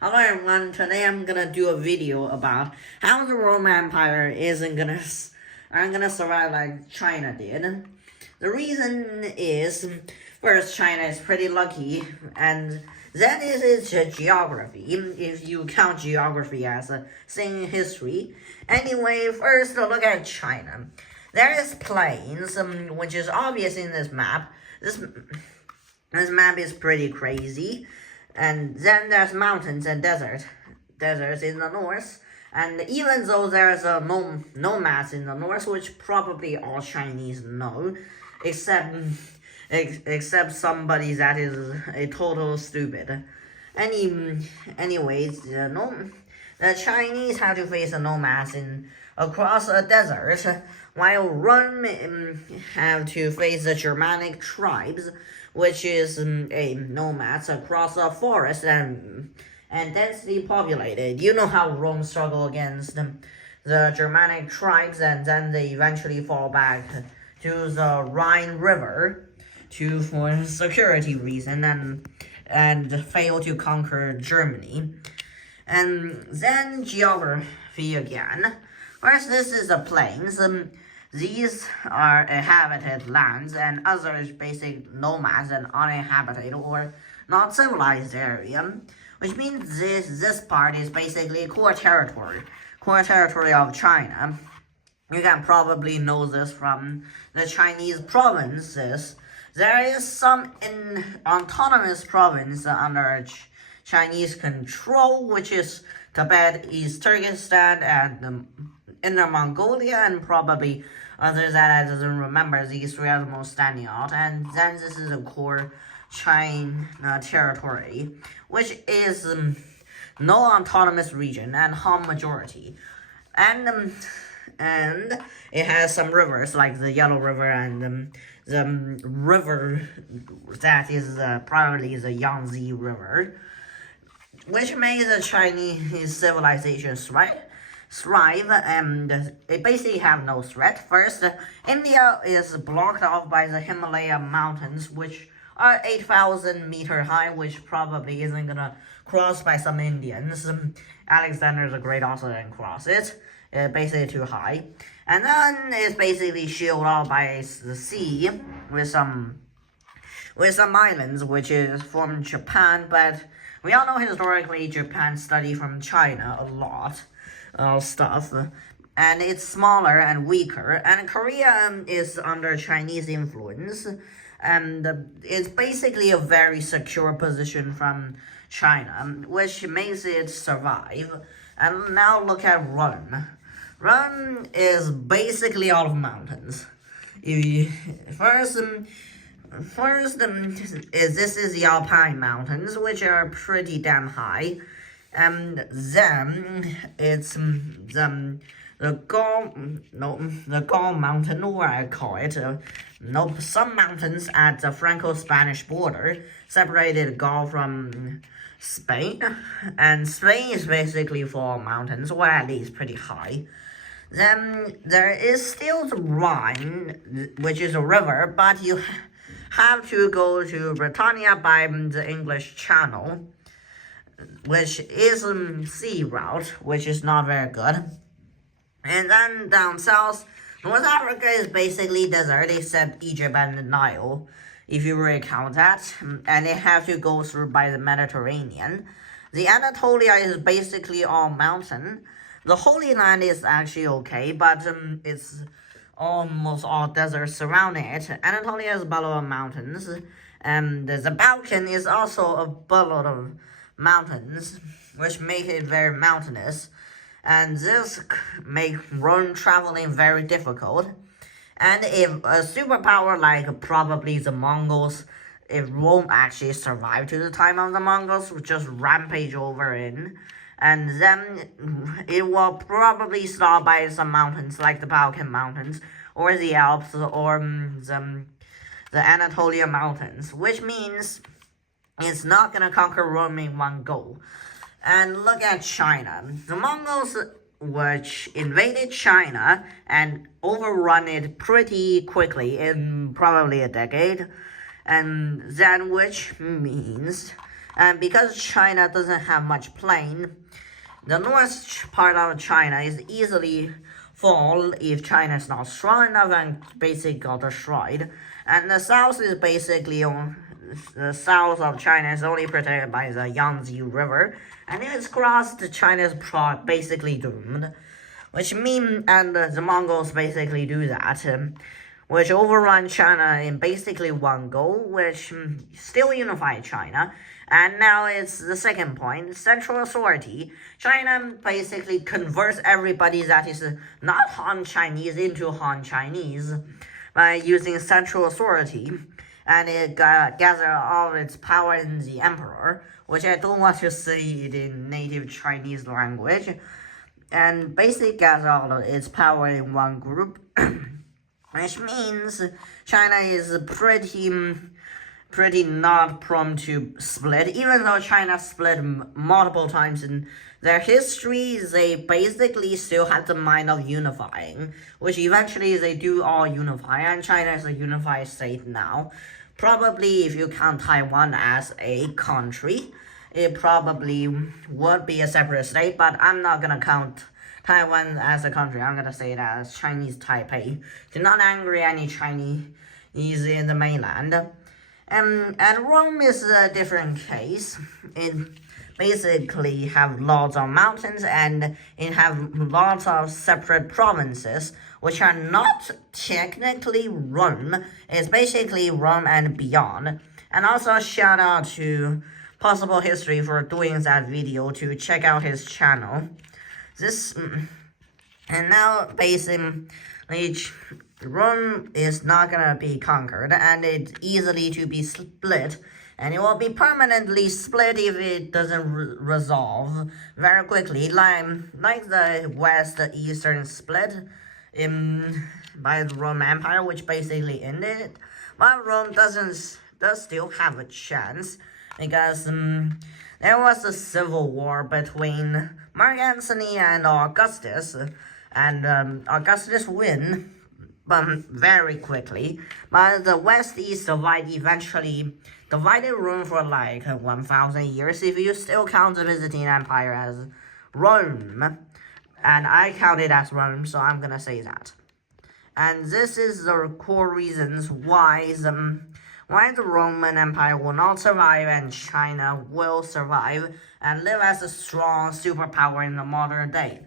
Hello everyone, today I'm gonna do a video about how the Roman Empire aren't gonna survive like China did. The reason is, first, China is pretty lucky, and then is its geography, if you count geography as a thing in history. Anyway, first look at China. There is plains, which is obvious in this map. This map is pretty crazy. And then there's mountains and deserts in the north. And even though there's nomads in the north, which probably all Chinese know, except somebody that is a total stupid. Anyways, the Chinese have to face the nomads across a desert, while Rome have to face the Germanic tribes, which is a nomads across a forest and densely populated. You know how Rome struggled against the Germanic tribes, and then they eventually fall back to the Rhine River for security reason and fail to conquer Germany. And then geography again. First, this is the plains. These are inhabited lands, and others basic nomads and uninhabited or not civilized area, which means this part is basically core territory of China. You can probably know this from the Chinese provinces. There is some autonomous province under Chinese control, which is Tibet, East Turkestan, and Inner Mongolia, and probably others that I doesn't remember. These three are the most standing out. And then this is a core China territory, which is no autonomous region and Han majority. And it has some rivers like the Yellow River and the river that is probably the Yangtze River, which makes the Chinese civilization thrive, and they basically have no threat. First, India is blocked off by the Himalaya mountains, which are 8,000 meters high, which probably isn't gonna cross by some Indians. Alexander the Great also didn't cross it. It's basically too high. And then it's basically shielded off by the sea with some islands, which is from Japan, but we all know historically Japan studied from China a lot of stuff, and it's smaller and weaker, and Korea is under Chinese influence, and it's basically a very secure position from China, which makes it survive. And now look at Rome. Rome is basically all of mountains. This is the Alpine Mountains, which are pretty damn high. And then it's the Gaul Mountain, or I call it. Some mountains at the Franco-Spanish border separated Gaul from Spain, and Spain is basically full of mountains, or at least pretty high. Then there is still the Rhine, which is a river, but you have to go to Britannia by the English Channel, which is a sea route, which is not very good. And then down south, North Africa is basically desert, except Egypt and the Nile, if you really count that, and they have to go through by the Mediterranean. The Anatolia is basically all mountain. The Holy Land is actually okay, but it's almost all desert surrounding it. Anatolia is below mountains, and the Balkan is also a boatload of mountains, which make it very mountainous, and this make road traveling very difficult. And if a superpower like probably the Mongols, it won't actually survive to the time of the Mongols, will just rampage over in, and then it will probably stop by some mountains like the Balkan Mountains or the Alps or the Anatolia Mountains, which means it's not gonna conquer Rome in one go. And look at China. The Mongols, which invaded China and overrun it pretty quickly in probably a decade, and then which means And because China doesn't have much plain, the north part of China is easily fall if China is not strong enough and basically got destroyed. And the south is basically on the south of China is only protected by the Yangtze River, and if it's crossed, China is basically doomed. Which means, and the Mongols basically do that, which overrun China in basically one go, which still unify China. And now it's the second point, central authority. China basically converts everybody that is not Han Chinese into Han Chinese by using central authority. And it gathers all its power in the emperor, which I don't want to say it in native Chinese language. And basically gather all of its power in one group, which means China is pretty not prone to split. Even though China split multiple times in their history, they basically still had the mind of unifying, which eventually they do all unify, and China is a unified state now. Probably if you count Taiwan as a country, it probably would be a separate state, but I'm not gonna count Taiwan as a country. I'm gonna say it as Chinese Taipei. Do not angry any Chinese in the mainland. And Rome is a different case. It basically have lots of mountains and it have lots of separate provinces, which are not technically Rome. It's basically Rome and beyond. And also shout out to Possible History for doing that video to check out his channel. And now basically Rome is not gonna be conquered, and it's easily to be split, and it will be permanently split if it doesn't resolve very quickly, like the West-Eastern split by the Roman Empire, which basically ended. But Rome does still have a chance, because there was a civil war between Mark Antony and Augustus, and Augustus win very quickly. But the West-East divide eventually divided Rome for like 1,000 years, if you still count the Byzantine Empire as Rome. And I count it as Rome, so I'm gonna say that. And this is the core reasons why the Roman Empire will not survive and China will survive and live as a strong superpower in the modern day.